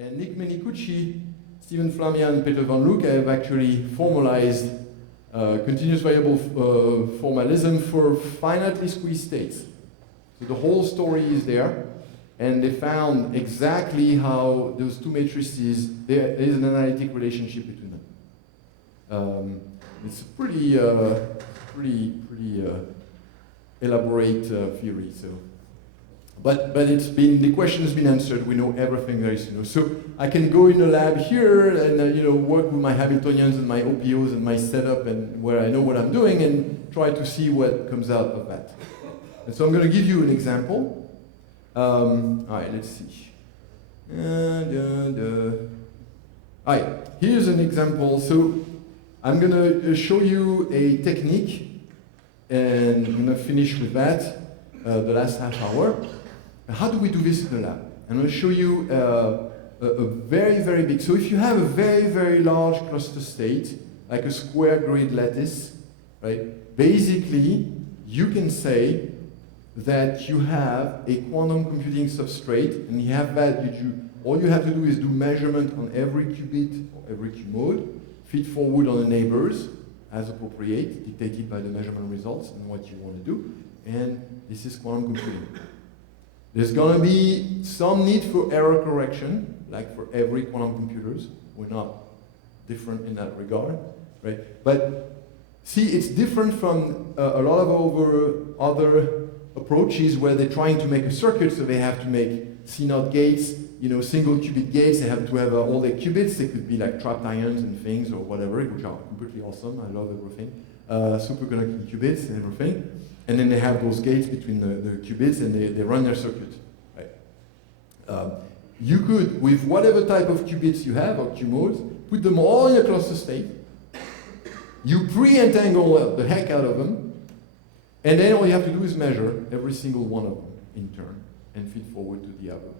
And Nick Menicucci, Stephen Flamia, and Peter van Look have actually formalized continuous variable formalism for finitely squeezed states. So the whole story is there, and they found exactly how those two matrices, there is an analytic relationship between them. It's a pretty elaborate theory. So, but it's been, the question has been answered. We know everything there is to know. So I can go in a lab here and work with my Hamiltonians and my OPOs and my setup and where I know what I'm doing and try to see what comes out of that. And so I'm going to give you an example. All right, let's see. All right, here's an example. So I'm going to show you a technique, and I'm going to finish with that the last half hour. How do we do this in the lab? I'm going to show you a very, very big. So if you have a very, very large cluster state, like a square grid lattice, right? Basically, you can say that you have a quantum computing substrate, and you have that. All you have to do is do measurement on every qubit or every qmode, feed forward on the neighbors as appropriate, dictated by the measurement results and what you want to do. And this is quantum computing. There's going to be some need for error correction, like for every quantum computers. We're not different in that regard, right? But see, it's different from a lot of other approaches where they're trying to make a circuit, so they have to make CNOT gates, single qubit gates. They have to have all their qubits. They could be like trapped ions and things or whatever, which are completely awesome. I love everything. Superconducting qubits and everything. And then they have those gates between the qubits, and they run their circuit. Right? You could, with whatever type of qubits you have, or qmodes, put them all in a cluster state. You pre-entangle the heck out of them, and then all you have to do is measure every single one of them in turn, and feed forward to the others.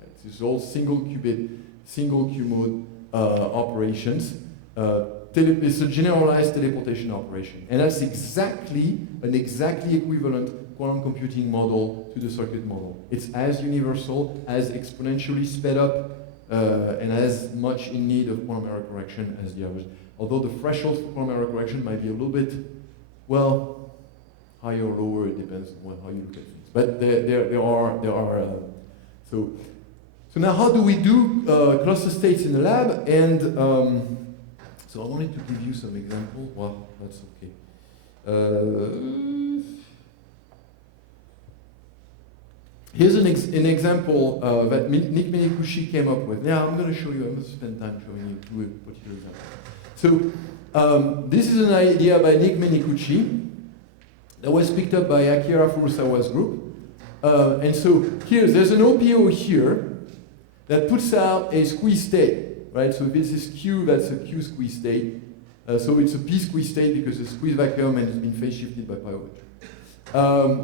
Right? So it's all single qubit, single qmode operations. It's a generalized teleportation operation. And that's exactly equivalent quantum computing model to the circuit model. It's as universal, as exponentially sped up, and as much in need of quantum error correction as the others. Although the threshold for quantum error correction might be a little bit, well, higher or lower, it depends on how you look at things. But there are so now how do we do cluster states in the lab? And so I wanted to give you some example. Well, that's okay. Here's an example that Nick Menicucci came up with. Now I'm going to show you. I'm going to spend time showing you two particular examples. So this is an idea by Nick Menicucci that was picked up by Akira Furusawa's group. And so there's an OPO here that puts out a squeeze state. Right, so this is Q, that's a Q squeeze state. So it's a P squeeze state because it's a squeeze vacuum and it's been phase shifted by pyrotry.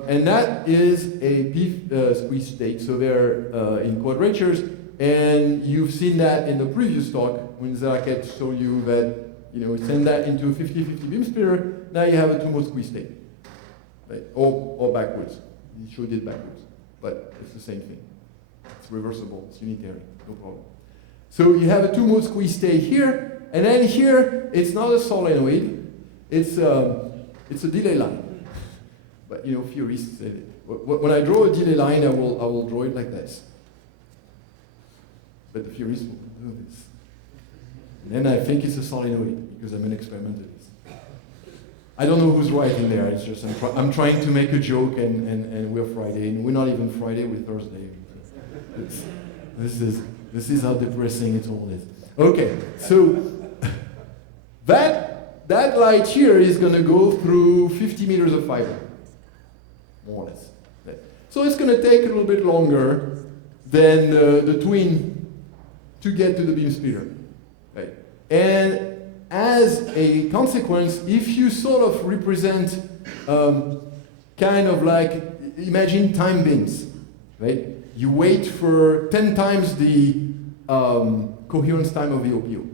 And that is a P squeeze state. So they're in quadratures, and you've seen that in the previous talk when Zaraket showed you that send that into a 50-50 beam splitter. Now you have a two-mode squeeze state, right? Or backwards. He showed it backwards, but it's the same thing. It's reversible. It's unitary. No problem. So you have a two-mode squeeze state here, and then here it's not a solenoid, it's a delay line. But theorists say when I draw a delay line, I will draw it like this. But the theorists will do this. And then I think it's a solenoid because I'm an experimentalist. I don't know who's right in there. It's just I'm trying to make a joke, and we're Friday, and we're not even Friday. We're Thursday. This is how depressing it all is. Okay, so that light here is going to go through 50 meters of fiber, more or less. So it's going to take a little bit longer than the twin to get to the beam splitter. Right? And as a consequence, if you sort of represent kind of like, imagine time beams, right? You wait for 10 times the coherence time of the OPO,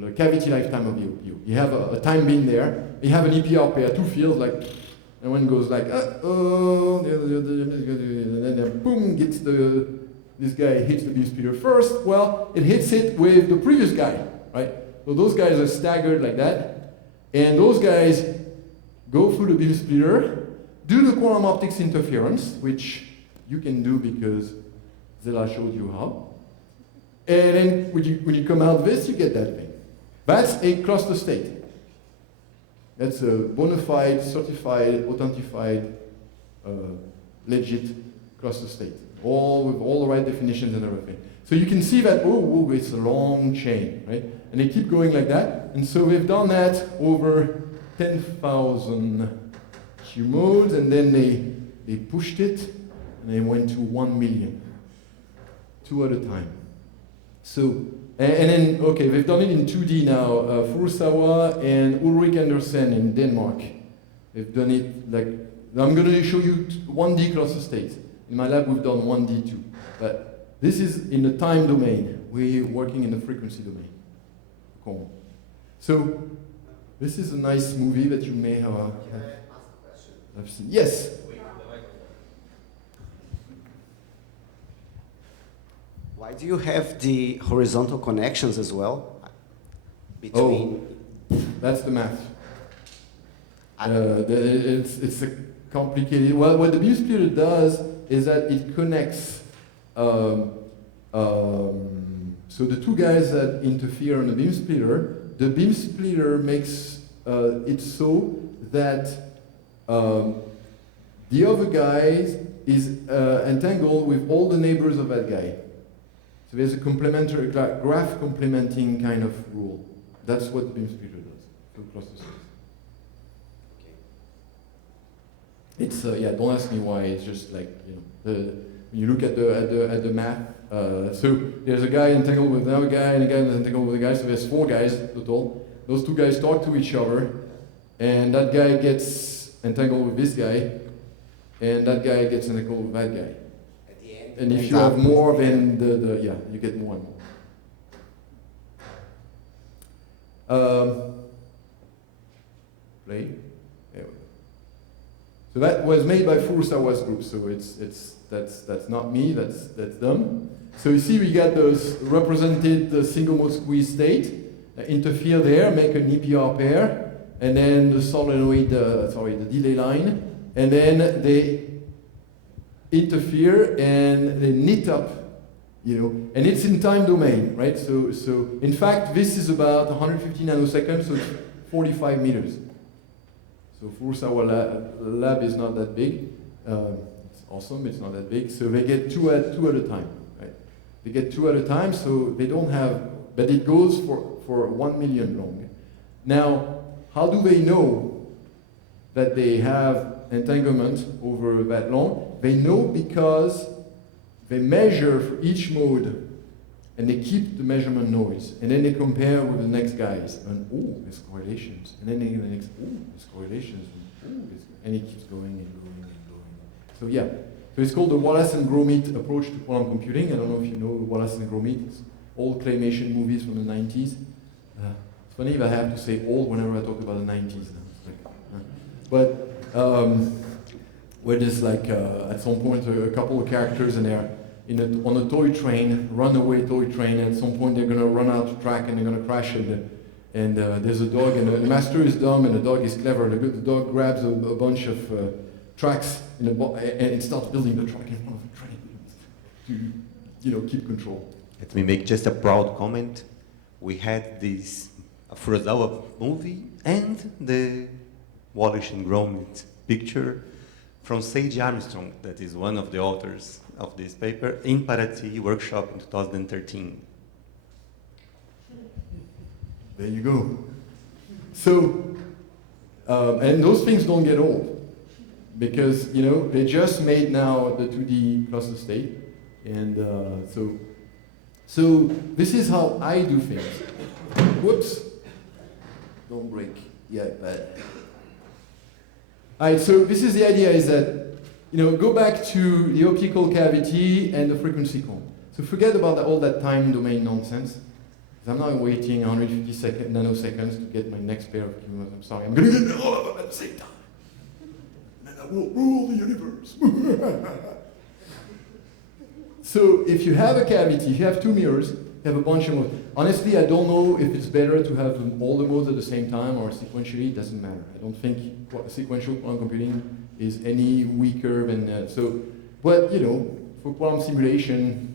the cavity lifetime of the OPO. You have a time beam there. You have an EPR pair, two fields, and one goes like, and then boom, gets the this guy hits the beam splitter first, well, it hits it with the previous guy, right? So those guys are staggered like that, and those guys go through the beam splitter, do the quantum optics interference, which you can do because Zella showed you how, and then when you come out this, you get that thing. That's a cluster state. That's a bona fide, certified, authentified, legit cluster state, all with all the right definitions and everything. So you can see that, oh, it's a long chain, right? And they keep going like that. And so we've done that over 10,000 Q modes, and then they pushed it, and they went to 1 million, 2 at a time. So, and then, okay, they've done it in 2D now. Furusawa and Ulrik Andersen in Denmark. They've done it like, I'm going to show you 1D cluster states. In my lab, we've done 1D too. But this is in the time domain. We're working in the frequency domain. Cool. So, this is a nice movie that you may have seen. Yes? Why do you have the horizontal connections as well? Between that's the math. It's a complicated. Well, what the beam splitter does is that it connects. So the two guys that interfere on the beam splitter makes it so that the other guy is entangled with all the neighbors of that guy. So there's a complementary graph complementing kind of rule. That's what the beam splitter does for cluster space. Okay. It's yeah. Don't ask me why. It's just like when you look at the math. So there's a guy entangled with another guy, and a guy that's entangled with a guy. So there's 4 guys total. Those 2 guys talk to each other, and that guy gets entangled with this guy, and that guy gets entangled with that guy. And if you have more, then you get more and more. Play. There we go. So that was made by Furusawa's group. So that's not me. That's them. So you see, we got those represented the single mode squeeze state. Interfere there, make an EPR pair, and then the solenoid, the delay line, and then they interfere and they knit up, and it's in time domain, right? So in fact, this is about 150 nanoseconds, so it's 45 meters. So Furusawa lab is not that big. It's awesome, it's not that big. So they get two at a time, right? They get 2 at a time, so they don't have, but it goes for 1 million long. Now, how do they know that they have entanglement over that long? They know because they measure for each mode, and they keep the measurement noise, and then they compare with the next guys, and there's correlations, and then they get the next, there's correlations, and it keeps going and going and going. So yeah, so it's called the Wallace and Gromit approach to quantum computing. I don't know if you know Wallace and Gromit. It's old claymation movies from the 90s. It's funny if I have to say old whenever I talk about the 90s. Where there's like at some point a couple of characters and they're on a toy train, runaway toy train, and at some point they're gonna run out of track and they're gonna crash and there's a dog and the master is dumb and the dog is clever. The dog grabs a bunch of tracks and it starts building the track in front of the train to keep control. Let me make just a proud comment. We had this Furusawa movie and the Wallace and Gromit picture from Sage Armstrong, that is one of the authors of this paper, in Paraty workshop in 2013. There you go. So, and those things don't get old, because they just made now the 2D cluster state, and so this is how I do things. Whoops! Don't break the iPad. Alright, so this is the idea: is that go back to the optical cavity and the frequency cone. So forget about all that time domain nonsense. I'm not waiting 150 nanoseconds to get my next pair of chemicals. I'm sorry, I'm going to get all of them at the same time. And then I will rule the universe. So if you have a cavity, if you have two mirrors, you have a bunch of modes. Honestly, I don't know if it's better to have all the modes at the same time or sequentially. It doesn't matter. I don't think sequential quantum computing is any weaker than But you know, for quantum simulation,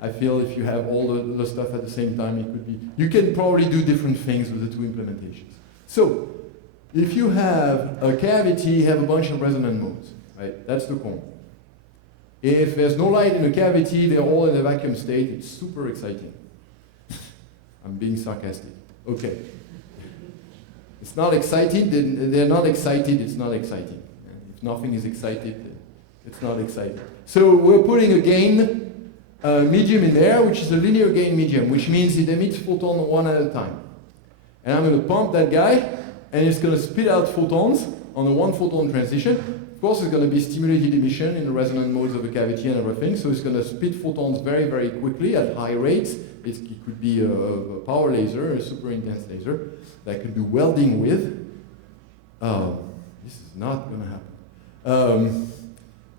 I feel if you have all the stuff at the same time, it could be. You can probably do different things with the two implementations. So if you have a cavity, you have a bunch of resonant modes, right? That's the point. If there's no light in a cavity, they're all in a vacuum state. It's super exciting. I'm being sarcastic. Okay. It's not excited. They're not excited. It's not exciting. If nothing is excited, it's not exciting. So we're putting a gain medium in there, which is a linear gain medium, which means it emits photon one at a time. And I'm going to pump that guy, and it's going to spit out photons on a one photon transition. Of course, it's going to be stimulated emission in the resonant modes of the cavity and everything, so it's going to spit photons very, very quickly at high rates. It could be a power laser, a super intense laser, that could do welding with. This is not going to happen.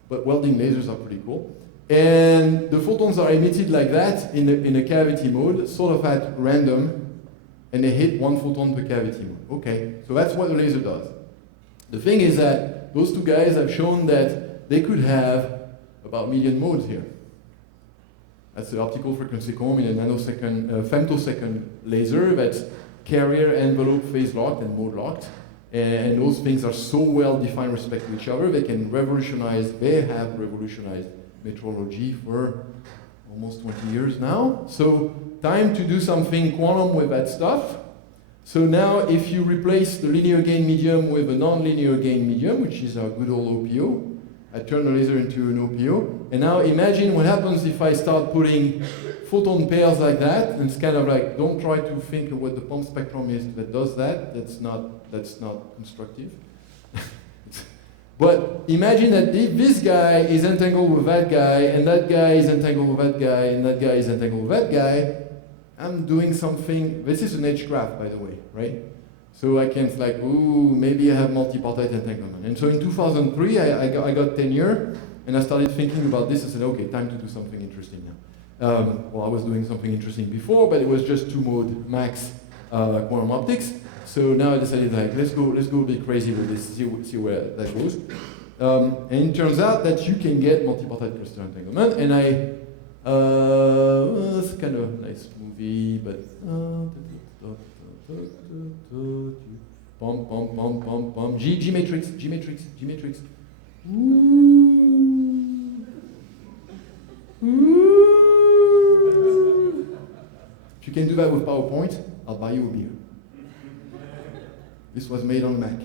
But welding lasers are pretty cool. And the photons are emitted like that in a cavity mode, sort of at random, and they hit one photon per cavity mode. Okay, so that's what the laser does. The thing is that those two guys have shown that they could have about a million modes here. That's the optical frequency comb in a nanosecond, femtosecond laser that's carrier, envelope, phase locked, and mode locked. And those things are so well defined with respect to each other, they have revolutionized metrology for almost 20 years now. So time to do something quantum with that stuff. So now if you replace the linear gain medium with a non-linear gain medium, which is our good old OPO, I turn the laser into an OPO. And now imagine what happens if I start putting photon pairs like that. And it's kind of like, don't try to think of what the pump spectrum is that does that. That's not constructive. But imagine that this guy is entangled with that guy, and that guy is entangled with that guy, and that guy is entangled with that guy. I'm doing something. This is an H graph, by the way, right? So I can like, ooh, maybe I have multipartite entanglement. And so in 2003, I got tenure, and I started thinking about this. I said, okay, time to do something interesting now. Well, I was doing something interesting before, but it was just two-mode max quantum optics. So now I decided, like, let's go a bit crazy with this, see where that goes. And it turns out that you can get multipartite cluster entanglement, and it's kind of a nice movie, but G matrix. If you can do that with PowerPoint, I'll buy you a beer. This was made on Mac.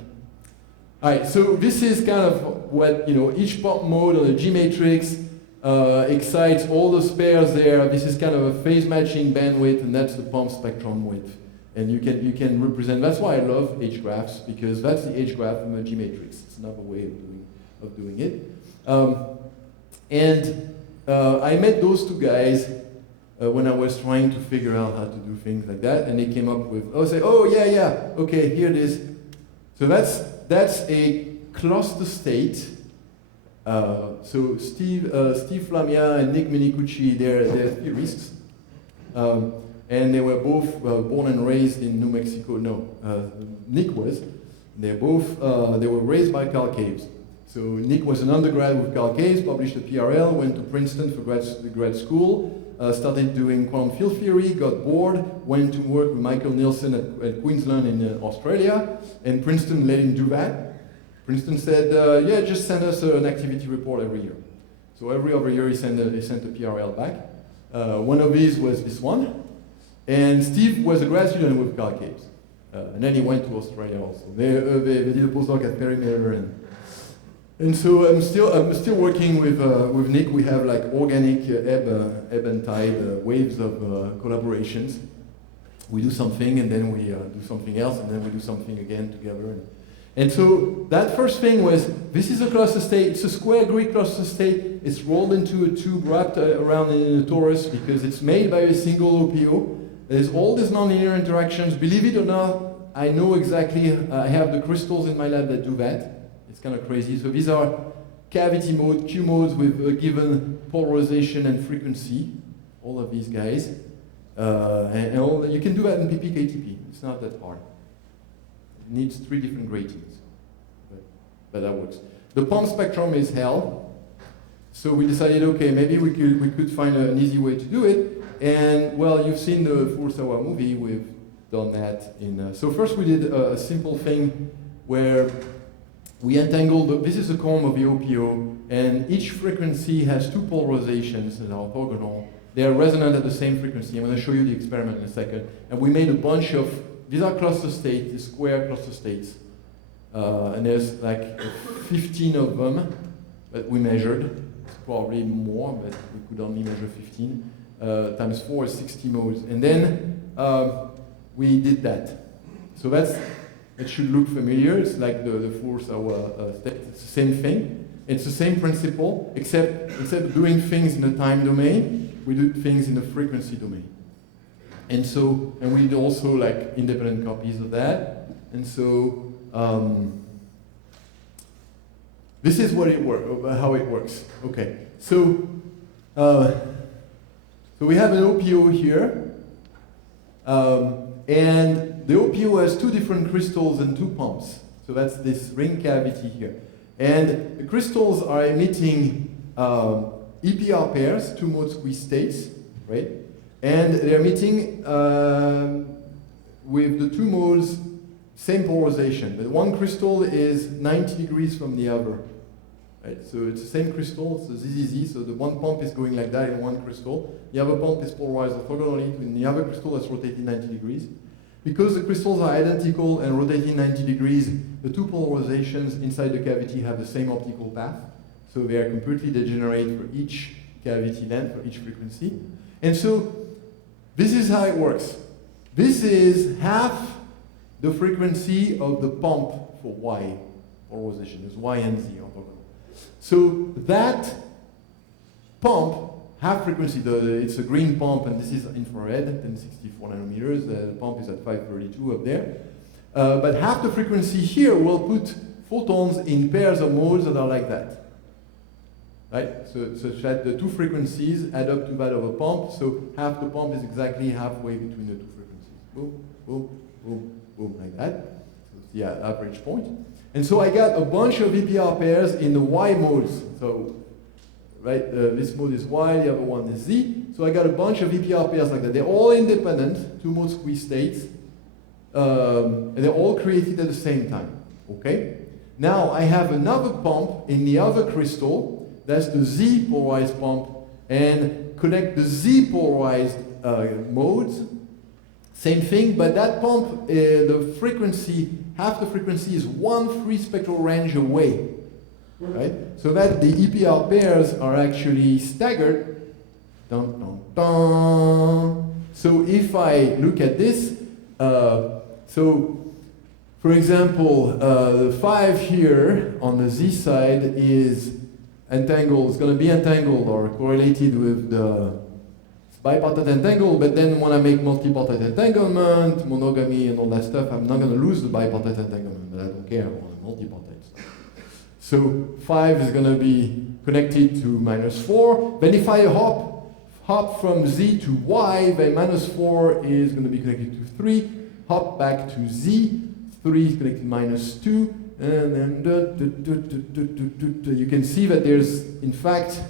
All right, so this is kind of what, each pump mode on the G matrix excites all those pairs there. This is kind of a phase matching bandwidth, and that's the pump spectrum width. And you can represent, that's why I love H graphs, because that's the H graph from the G matrix. It's another way of doing it. I met those two guys when I was trying to figure out how to do things like that, and they came up with, okay, here it is. So that's a cluster state. So Steve Flamia and Nick Minicucci, they're theorists. And they were both born and raised in New Mexico. No, Nick was. They were raised by Carl Caves. So Nick was an undergrad with Carl Caves, published a PRL, went to Princeton for grad school, started doing quantum field theory, got bored, went to work with Michael Nielsen at Queensland in Australia, and Princeton let him do that. Princeton said, just send us an activity report every year. So every other year he sent a PRL back. One of these was this one. And Steve was a grad student with Carl Caves. And then he went to Australia also. They did a postdoc at Perimeter. And so I'm still working with Nick. We have like organic ebb and tide waves of collaborations. We do something, and then we do something else, and then we do something again together. And so that first thing was, this is a cluster state. It's a square Greek cluster state. It's rolled into a tube wrapped around in a torus because it's made by a single OPO. There's all these nonlinear interactions. Believe it or not, I know exactly. I have the crystals in my lab that do that. It's kind of crazy. So these are cavity mode, Q modes with a given polarization and frequency, all of these guys. And all, you can do that in PPKTP. It's not that hard. It needs 3 different gratings, but that works. The pump spectrum is hell, so we decided, okay, maybe we could find an easy way to do it. And well, you've seen the Furusawa movie. We've done that in. So first we did a simple thing where we entangled. This is a comb of the OPO, and each frequency has 2 polarizations that are orthogonal. They are resonant at the same frequency. I'm going to show you the experiment in a second. And we made a bunch of, these are cluster states, the square cluster states. And there's like 15 of them that we measured. It's probably more, but we could only measure 15. Times 4 is 60 modes. And then we did that. So it should look familiar. It's like the Furusawa state. It's the same thing. It's the same principle, except instead of doing things in the time domain, we do things in the frequency domain. And so, and we did also like independent copies of that. And so, this is what how it works. Okay, so we have an OPO here, and the OPO has 2 different crystals and 2 pumps. So that's this ring cavity here, and the crystals are emitting EPR pairs, 2 mode squeeze states, right? And they're emitting with the 2 modes same polarization, but one crystal is 90 degrees from the other. Right? So it's the same crystal, so ZZZ, so the one pump is going like that in one crystal, the other pump is polarized orthogonally to the other crystal that's rotating 90 degrees. Because the crystals are identical and rotating 90 degrees, the 2 polarizations inside the cavity have the same optical path, so they are completely degenerate for each cavity length, for each frequency. And so this is how it works. This is half the frequency of the pump for Y polarization. There's Y and Z orthogonal. So that pump, half frequency, it's a green pump, and this is infrared, 1064 nanometers. The pump is at 532 up there. But half the frequency here will put photons in pairs of modes that are like that. Right? So such that the 2 frequencies add up to that of a pump, so half the pump is exactly halfway between the 2 frequencies. Boom, boom, boom, boom, like that. So it's the average point. And so I got a bunch of EPR pairs in the Y modes. So, right, this mode is Y, the other one is Z. So I got a bunch of EPR pairs like that. They're all independent, 2 mode squeeze states, and they're all created at the same time. Okay? Now I have another pump in the other crystal. That's the Z polarized pump, and connect the Z polarized modes. Same thing, but that pump, the frequency, half the frequency is 1 free spectral range away, right? So that the EPR pairs are actually staggered. Dun, dun, dun. So if I look at this, so for example, the 5 here on the Z side is entangled, it's going to be entangled or correlated with the bipartite entangled, but then when I make multipartite entanglement, monogamy and all that stuff, I'm not going to lose the bipartite entanglement, but I don't care about the multipartite stuff. So 5 is going to be connected to -4. Then if I hop from Z to Y, then -4 is going to be connected to 3, hop back to Z, 3 is connected to -2, and then you can see that there's, in fact,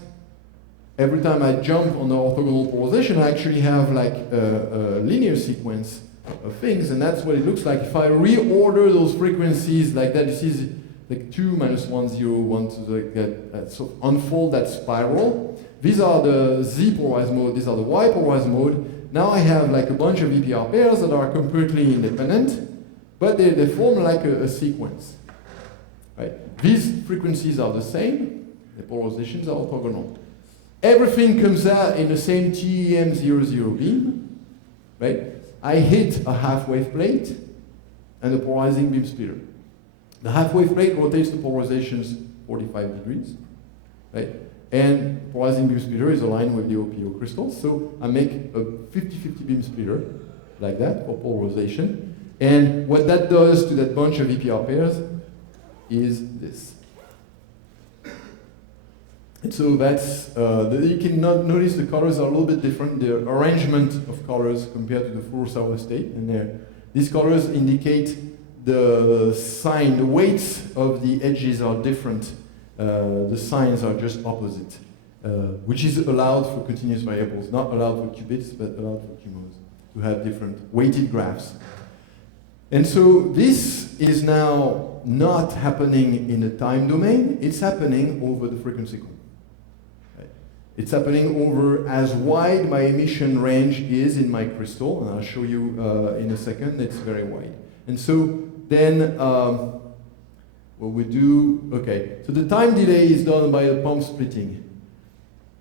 every time I jump on the orthogonal polarization, I actually have like a linear sequence of things, and that's what it looks like. If I reorder those frequencies like that, this is like 2, -1, 0, 1, so like that, so unfold that spiral. These are the Z polarized mode, these are the Y polarized mode. Now I have like a bunch of EPR pairs that are completely independent, but they form like a sequence. Right? These frequencies are the same, the polarizations are orthogonal. Everything comes out in the same TEM00 beam, right? I hit a half-wave plate and a polarizing beam splitter. The half-wave plate rotates the polarizations 45 degrees, right? And polarizing beam splitter is aligned with the OPO crystals, so I make a 50-50 beam splitter, like that, for polarization. And what that does to that bunch of EPR pairs is this. And so that's, you can notice the colors are a little bit different, the arrangement of colors compared to the full solar state. And these colors indicate the sign, the weights of the edges are different. The signs are just opposite, which is allowed for continuous variables, not allowed for qubits, but allowed for QMOS, to have different weighted graphs. And so this is now not happening in a time domain, it's happening over the frequency cone. It's happening over as wide my emission range is in my crystal, and I'll show you in a second, it's very wide. And so then what we do, okay, so the time delay is done by the pump splitting.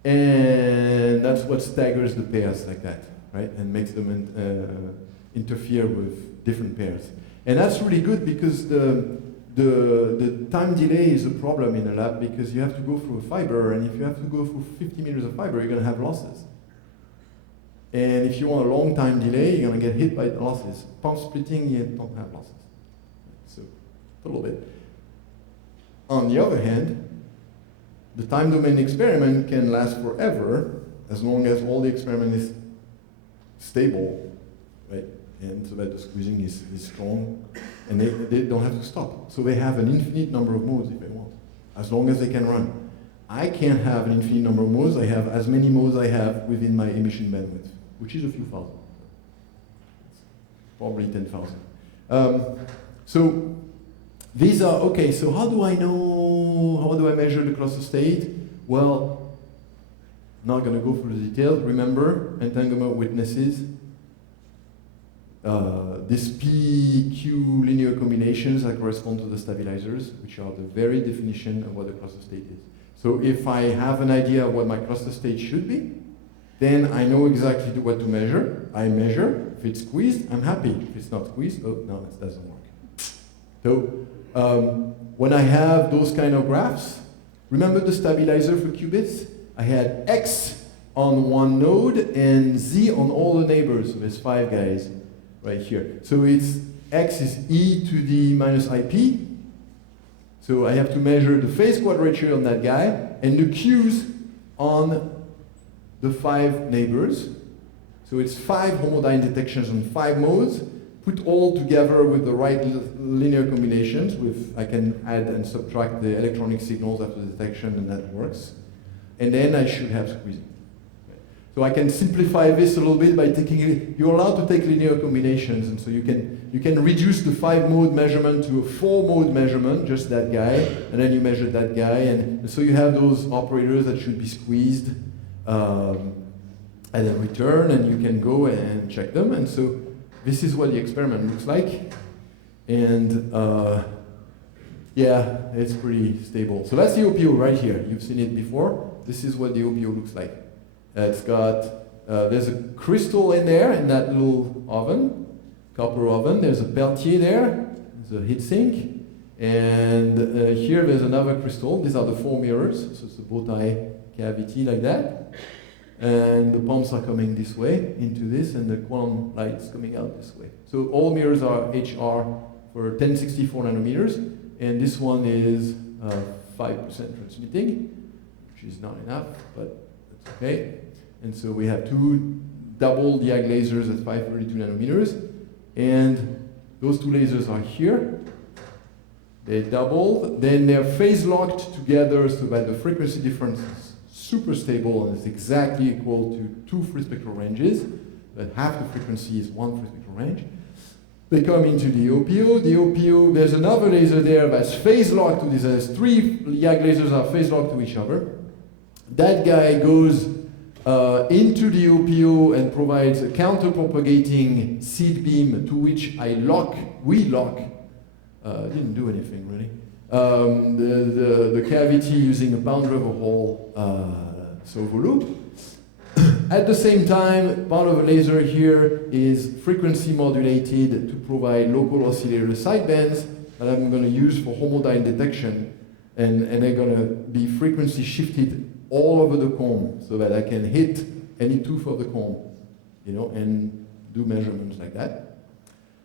And that's what staggers the pairs like that, right? And makes them interfere with different pairs. And that's really good because the time delay is a problem in a lab because you have to go through a fiber, and if you have to go through 50 meters of fiber, you're going to have losses. And if you want a long time delay, you're going to get hit by the losses. Pump splitting, you don't have losses. So, a little bit. On the other hand, the time domain experiment can last forever as long as all the experiment is stable, right? And so that the squeezing is strong, and they don't have to stop. So they have an infinite number of modes if they want, as long as they can run. I can't have an infinite number of modes. I have as many modes I have within my emission bandwidth, which is a few thousand. Probably 10,000. So these are, okay, so how do I know, how do I measure the cluster state? Well, not going to go through the details. Remember, entanglement witnesses. These PQ linear combinations that correspond to the stabilizers, which are the very definition of what the cluster state is. So if I have an idea of what my cluster state should be, then I know exactly what to measure. I measure. If it's squeezed, I'm happy. If it's not squeezed, oh, no, it doesn't work. So when I have those kind of graphs, remember the stabilizer for qubits? I had X on one node and Z on all the neighbors. So there's 5 guys right here. So it's X is e to the minus IP. So I have to measure the phase quadrature on that guy and the Q's on the 5 neighbors. So it's 5 homodyne detections on 5 modes, put all together with the right linear combinations. I can add and subtract the electronic signals after detection, and that works. And then I should have squeezing. So I can simplify this a little bit by taking, you're allowed to take linear combinations, and so you can reduce the 5-mode measurement to a 4-mode measurement, just that guy, and then you measure that guy, and so you have those operators that should be squeezed, and then return, and you can go and check them, and so this is what the experiment looks like, and yeah, it's pretty stable. So that's the OPO right here. You've seen it before. This is what the OPO looks like. It's got, there's a crystal in there, in that little oven, copper oven. There's a Peltier there, there's a heatsink. And here there's another crystal. These are the 4 mirrors, so it's a bow tie cavity like that. And the pumps are coming this way into this, and the quantum light is coming out this way. So all mirrors are HR for 1064 nanometers, and this one is 5% transmitting, which is not enough, but that's okay. And so we have 2 double Diag lasers at 532 nanometers, and those 2 lasers are here. They doubled, then they're phase locked together so that the frequency difference is super stable and it's exactly equal to 2 free spectral ranges, but half the frequency is 1 free spectral range. They come into the OPO. The OPO, there's another laser there that's phase locked to this. There's 3 Diag lasers are phase locked to each other. That guy goes into the OPO and provides a counter-propagating seed beam to which we lock, didn't do anything really, the cavity using a bound-level servo loop. At the same time, part of the laser here is frequency modulated to provide local oscillator sidebands that I'm going to use for homodyne detection, and they're going to be frequency shifted all over the comb so that I can hit any tooth of the comb, and do measurements like that.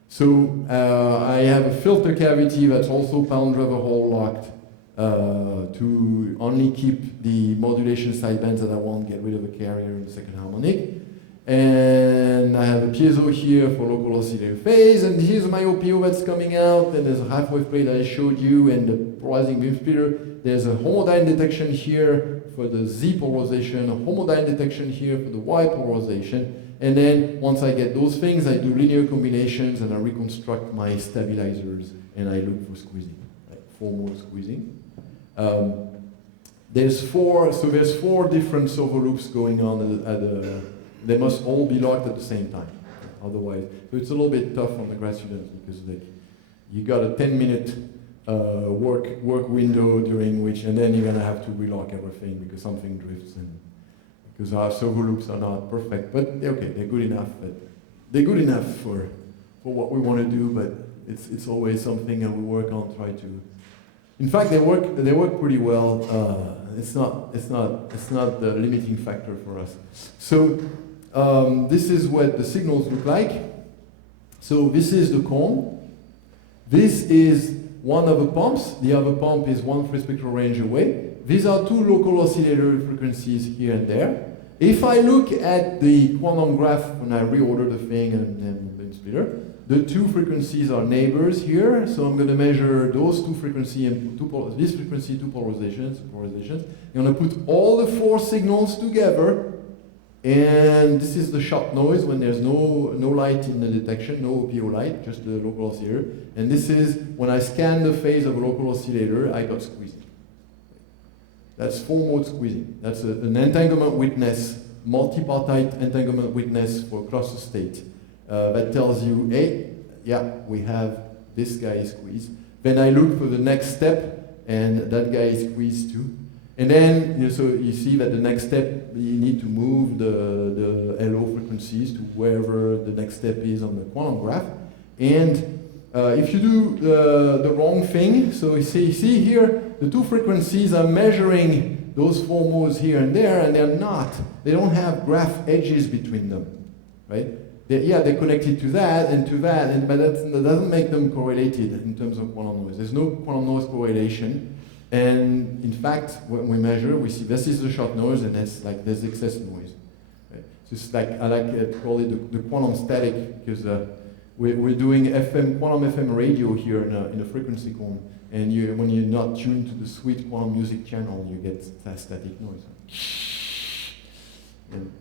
So I have a filter cavity that's also bound rubber hole locked to only keep the modulation sidebands that I want, get rid of a carrier in the second harmonic. And I have a piezo here for local oscillator phase, and here's my OPO that's coming out, and there's a half-wave plate that I showed you, and the polarizing beam splitter. There's a homodyne detection here for the Z polarization, a homodyne detection here for the Y polarization, and then once I get those things, I do linear combinations, and I reconstruct my stabilizers, and I look for squeezing, like four-mode squeezing. There's four different servo loops going on they must all be locked at the same time. Otherwise, so it's a little bit tough on the grad students because you got a 10-minute work window during which, and then you're gonna have to relock everything because something drifts and because our servo loops are not perfect. But okay, they're good enough. But they're good enough for what we want to do. But it's always something that we work on. Try to. In fact, they work pretty well. It's not the limiting factor for us. So this is what the signals look like. So this is the cone. This is one of the pumps. The other pump is one free spectral range away. These are two local oscillator frequencies here and there. If I look at the quantum graph when I reorder the thing and the splitter, the two frequencies are neighbors here, so I'm going to measure those two frequencies and this frequency, two polarizations. I'm going to put all the four signals together, and this is the shot noise when there's no light in the detection, no OPO light, just the local oscillator. And this is when I scan the phase of a local oscillator, I got squeezed. That's four-mode squeezing. That's an entanglement witness, multipartite entanglement witness for cluster state. That tells you, hey, yeah, we have this guy squeezed. Then I look for the next step, and that guy is squeezed too. And then, so you see that the next step, you need to move the LO frequencies to wherever the next step is on the quantum graph. And if you do the wrong thing, so you see here, the two frequencies are measuring those four modes here and there, and they're not. They don't have graph edges between them, right? They're connected to that and to that, but that doesn't make them correlated in terms of quantum noise. There's no quantum noise correlation, and in fact, when we measure, we see this is the shot noise, and that's like there's excess noise. Right? So it's like I like to call it the quantum static because we're doing quantum FM radio here in a frequency cone, and when you're not tuned to the sweet quantum music channel, you get that static noise. And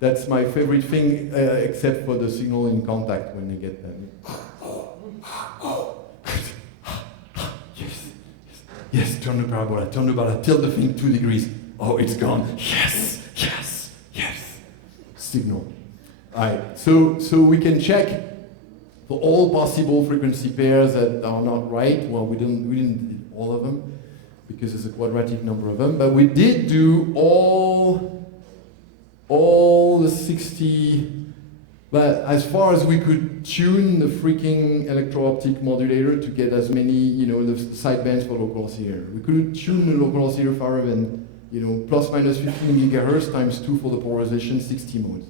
that's my favorite thing, except for the signal in contact when they get that. Yes, turn the parabola, tilt the thing 2 degrees. Oh, it's gone. Yes. Signal. All right, so we can check for all possible frequency pairs that are not right. Well, we didn't do all of them because there's a quadratic number of them, but we did do all the 60, but as far as we could tune the freaking electro-optic modulator to get as many, the sidebands for local oscillator. We could tune the local oscillator farther than, plus minus 15 gigahertz times 2 for the polarization, 60 modes.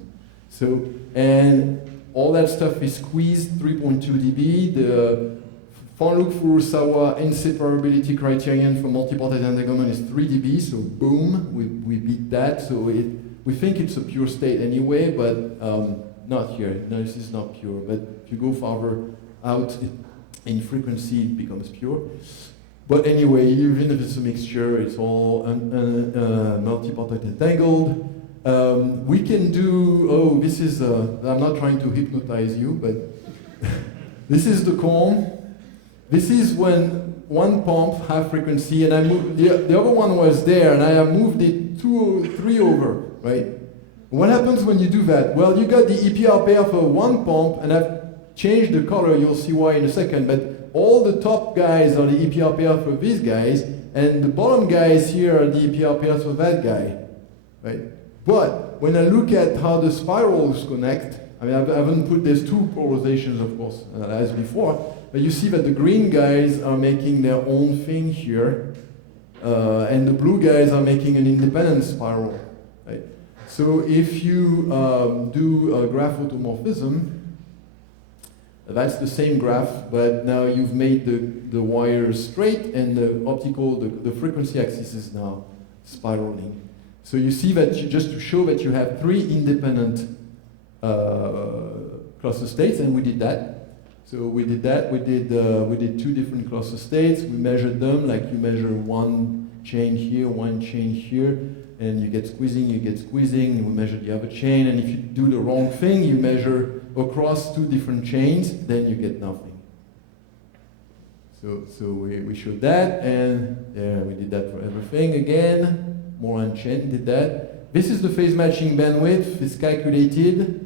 So, and all that stuff is squeezed 3.2 dB. The Fanluk-Furusawa inseparability criterion for multipartite entanglement is 3 dB, so boom, we beat that. So we think it's a pure state anyway, but not here. No, this is not pure. But if you go farther out in frequency, it becomes pure. But anyway, even if it's a mixture, it's all multipartite entangled. We can do, this is, I'm not trying to hypnotize you, but this is the cone. This is when one pump, half frequency, and I moved, the other one was there, and I have moved it 2 or 3 over, right? What happens when you do that? Well, you got the EPR pair for one pump, and I've changed the color, you'll see why in a second, but all the top guys are the EPR pair for these guys, and the bottom guys here are the EPR pairs for that guy, right? But when I look at how the spirals connect, I mean, I haven't put these 2 polarizations, of course, as before, but you see that the green guys are making their own thing here, and the blue guys are making an independent spiral, right? So if you do a graph automorphism, That's the same graph, but now you've made the wires straight, and the optical, the frequency axis is now spiraling. So you see that just to show that you have 3 independent cluster states, and we did that. So we did that. We did 2 different cluster states. We measured them like you measure one chain here, one chain here, and you get squeezing. And we measure the other chain. And if you do the wrong thing, you measure across 2 different chains, then you get nothing. So we showed that, and yeah, we did that for everything again. Moran Chen did that. This is the phase matching bandwidth. It's calculated.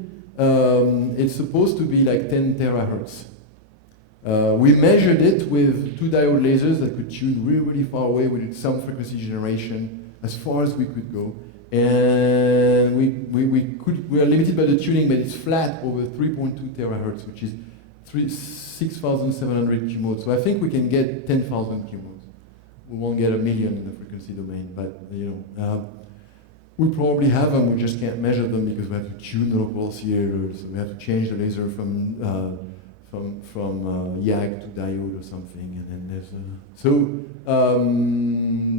It's supposed to be like 10 terahertz. We measured it with 2 diode lasers that could tune really, really far away. We did some frequency generation as far as we could go. And we are limited by the tuning, but it's flat over 3.2 terahertz, which is 6,700 qmodes. So I think we can get 10,000 qmodes. We won't get 1 million in the frequency domain, but we probably have them. We just can't measure them because we have to tune the local oscillators. So we have to change the laser from YAG to diode or something, and then there's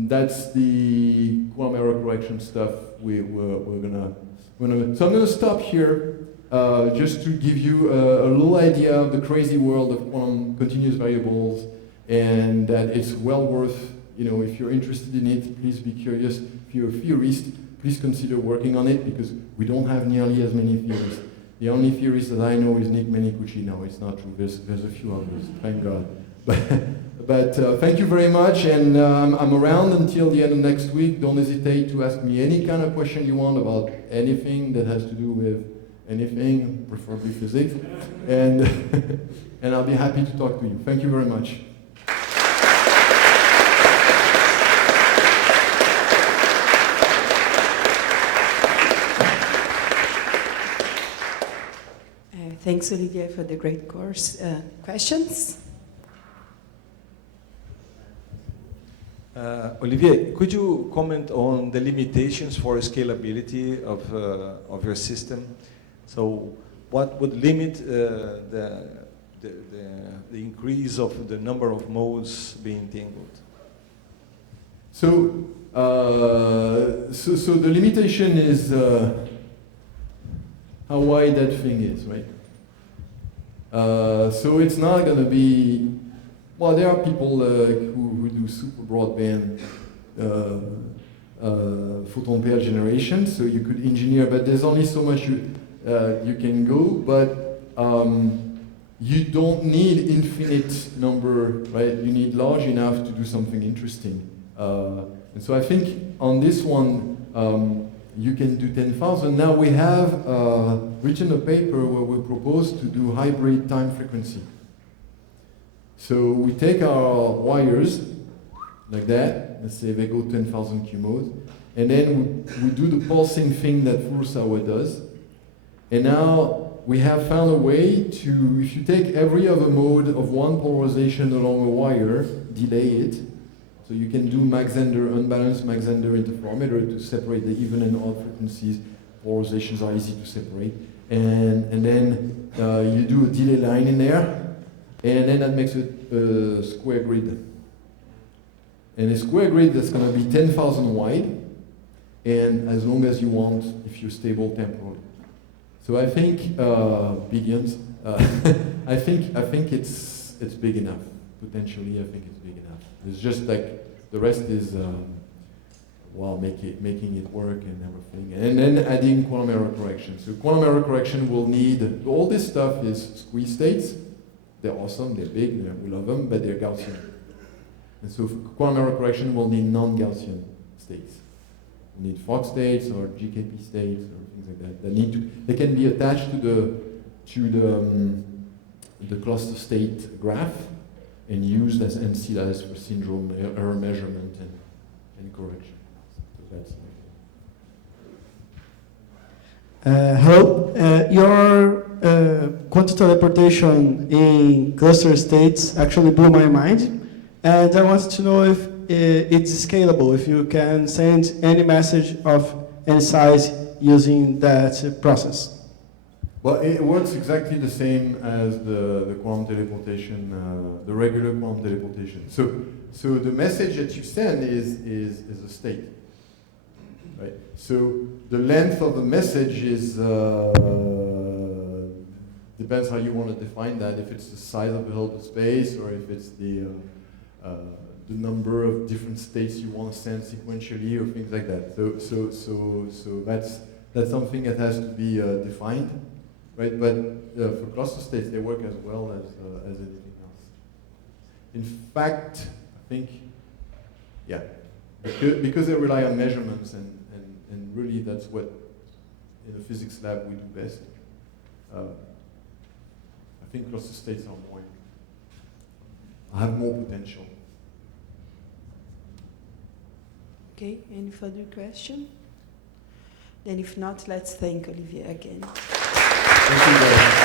that's the quantum error correction stuff we're gonna. So I'm gonna stop here just to give you a little idea of the crazy world of quantum continuous variables, and that it's well worth. If you're interested in it, please be curious. If you're a theorist, please consider working on it, because we don't have nearly as many theorists. The only theorist that I know is Nick Menikuchi. No, it's not true. There's a few others, thank God. But thank you very much, and I'm around until the end of next week. Don't hesitate to ask me any kind of question you want about anything that has to do with anything, preferably physics, and and I'll be happy to talk to you. Thank you very much. Thanks, Olivier, for the great course. Questions? Olivier, could you comment on the limitations for scalability of your system? So, what would limit the increase of the number of modes being entangled? So the limitation is how wide that thing is, right? So it's not going to be, well, there are people who do super broadband photon pair generation, so you could engineer, but there's only so much you can go, but you don't need infinite number, right? You need large enough to do something interesting. And so I think on this one, you can do 10,000. Now we have written a paper where we propose to do hybrid time frequency. So we take our wires like that, let's say they go 10,000 qmodes, and then we do the pulsing thing that Furusawa does. And now we have found a way to, if you take every other mode of one polarization along a wire, delay it. So you can do Mach-Zehnder, unbalanced Mach-Zehnder interferometer to separate the even and odd frequencies. Polarizations are easy to separate. And then you do a delay line in there, and then that makes it a square grid. And a square grid that's going to be 10,000 wide, and as long as you want, if you're stable temporally. So I think billions. I think it's big enough. Potentially, I think it's big enough. It's just like the rest is, making it work and everything, and then adding quantum error correction. So quantum error correction will need, all this stuff is squeeze states. They're awesome, they're big, we love them, but they're Gaussian. And so quantum error correction will need non-Gaussian states. You need Fock states or GKP states or things like that. They can be attached to the cluster state graph and used as MCLS for syndrome error measurement and correction. So that's hello. Your quantum teleportation in cluster states actually blew my mind, and I wanted to know if it's scalable, if you can send any message of any size using that process. Well, it works exactly the same as the quantum teleportation, the regular quantum teleportation. So the message that you send is a state, right? So the length of the message is depends how you want to define that. If it's the size of the Hilbert space, or if it's the number of different states you want to send sequentially, or things like that. So that's something that has to be defined. Right, but for cluster states, they work as well as anything else. In fact, I think, yeah, because they rely on measurements, and really that's what in the physics lab we do best. I think cluster states have more potential. Okay, any further question? Then if not, let's thank Olivier again. Thank you very much.